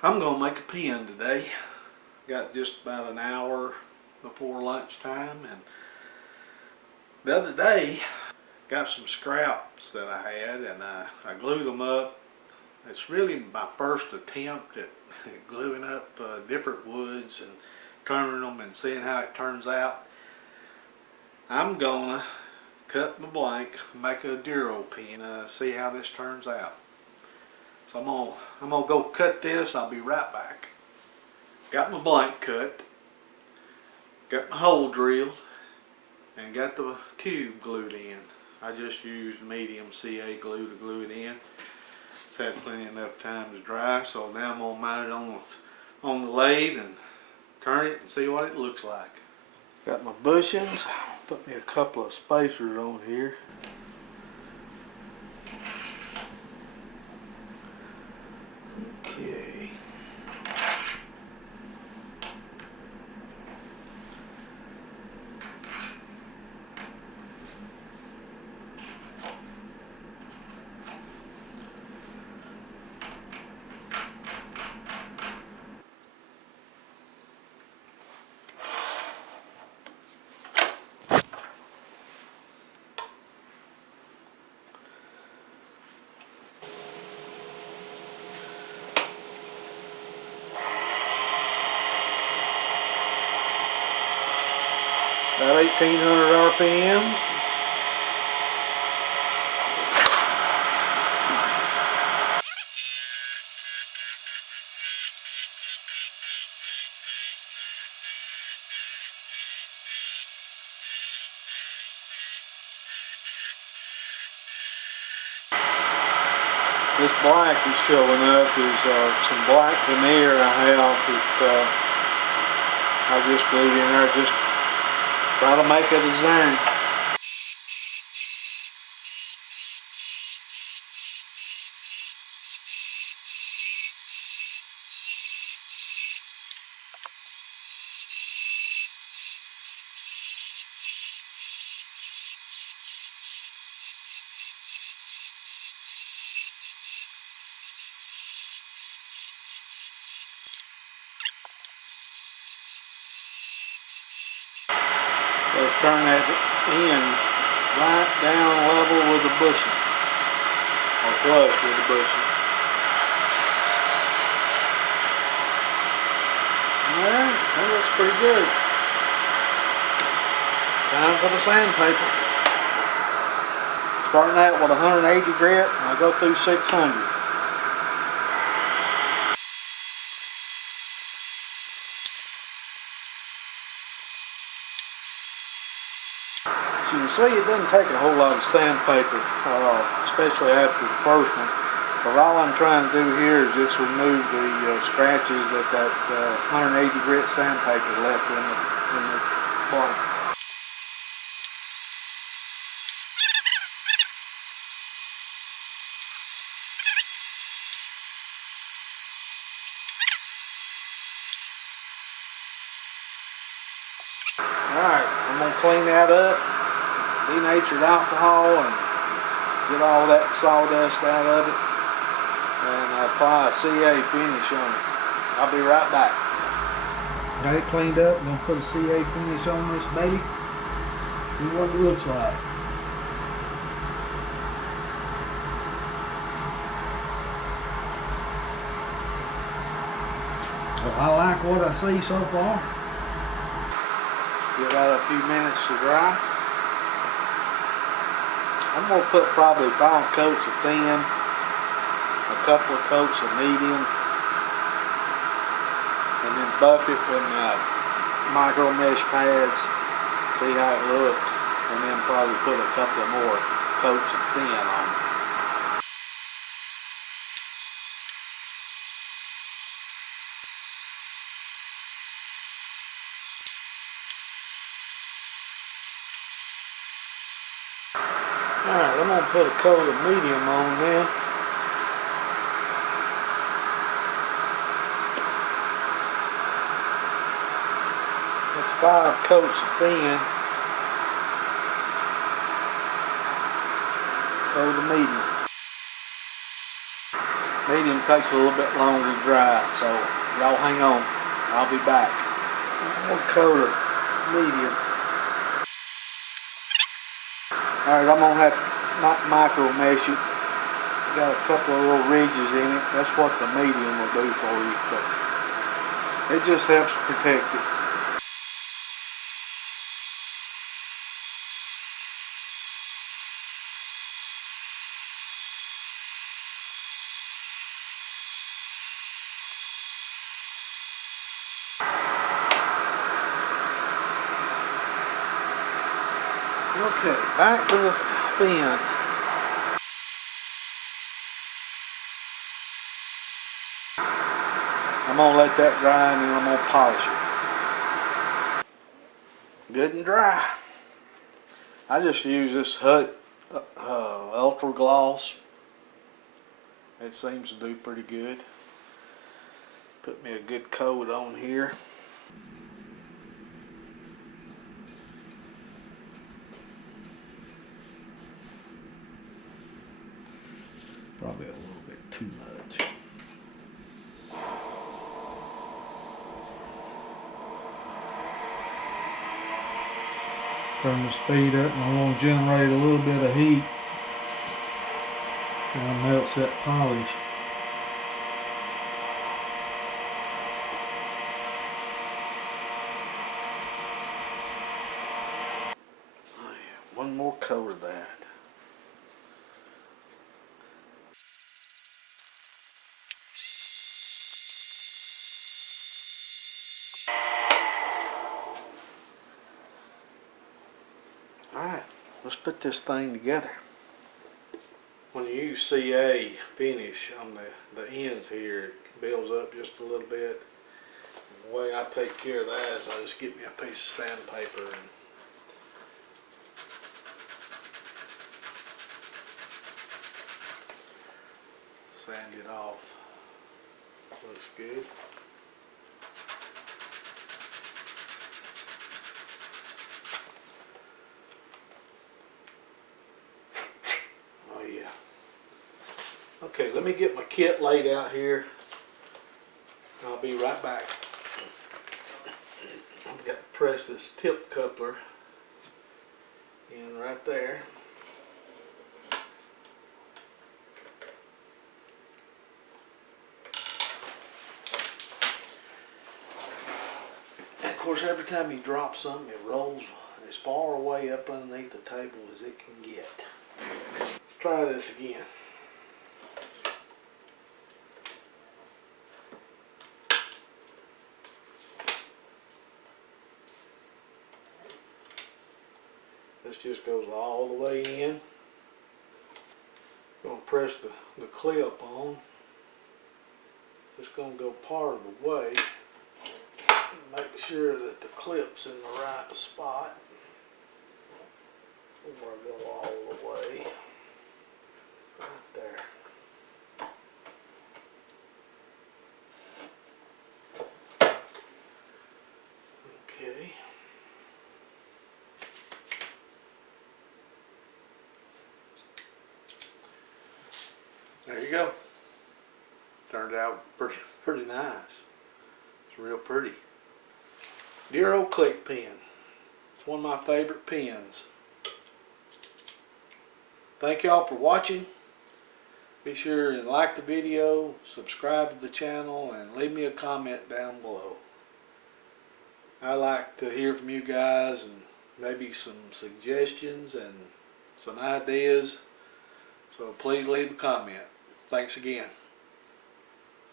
I'm gonna make a pen today. Got just about an hour before lunchtime, and the other day got some scraps that I had, and I glued them up. It's really my first attempt at gluing up different woods and turning them and seeing how it turns out. I'm gonna cut my blank, make a Dura pen, see how this turns out. So I'm gonna go cut this. I'll be right back. Got my blank cut, got my hole drilled, and got the tube glued in. I just used medium CA glue to glue it in. It's had plenty enough time to dry, so now I'm gonna mount it on the lathe and turn it and see what it looks like. Got my bushings. Put me a couple of spacers on here. Okay. About 1,800 RPMs. This black that's showing up is some black veneer I have that I just glued in there, just try to make a design. So turn that in right down level with the bushing, or flush with the bushing. Alright, that looks pretty good. Time for the sandpaper. Starting out with 180 grit, and I go through 600. As you can see, it doesn't take a whole lot of sandpaper, especially after the first one. But all I'm trying to do here is just remove the scratches that 180 grit sandpaper left in the blank. Alright, I'm going to clean that up, denatured alcohol, and get all that sawdust out of it, and apply a CA finish on it. I'll be right back. Got it cleaned up. I'm going to put a CA finish on this baby. See what it looks like. Well, I like what I see so far. Give that a few minutes to dry. I'm going to put probably 5 coats of thin, a couple of coats of medium, and then buff it with micro mesh pads, see how it looks, and then probably put a couple of more coats of thin on it. Alright, I'm going to put a coat of medium on now. That's 5 coats of thin. Coat of medium. Medium takes a little bit longer to dry, so y'all hang on. I'll be back. One coat of medium. Alright, I'm gonna have to not micro mesh it. Got a couple of little ridges in it. That's what the medium will do for you, but it just helps protect it. Okay, back to the pen. I'm gonna let that dry and then I'm gonna polish it. Good and dry. I just use this Hut Ultra Gloss. It seems to do pretty good. Put me a good coat on here. Probably a little bit too much. Turn the speed up and I want to generate a little bit of heat. Kind of melts that polish. One more coat of that. Alright, let's put this thing together. When you use CA finish on the ends here, it builds up just a little bit. And the way I take care of that is I just get me a piece of sandpaper and sand it off. Looks good. Oh yeah. Okay, let me get my kit laid out here. I'll be right back. I've got to press this tip coupler in right there. And of course, every time you drop something, it rolls as far away up underneath the table as it can get. Let's try this again. This just goes all the way in. I'm going to press the clip on. Just going to go part of the way. Make sure that the clip's in the right spot before I go all the way. Right there. Okay. There you go. Turned out pretty nice. It's real pretty. Dura Click Pen. It's one of my favorite pens. Thank y'all for watching. Be sure and like the video, subscribe to the channel, and leave me a comment down below. I like to hear from you guys and maybe some suggestions and some ideas. So please leave a comment. Thanks again.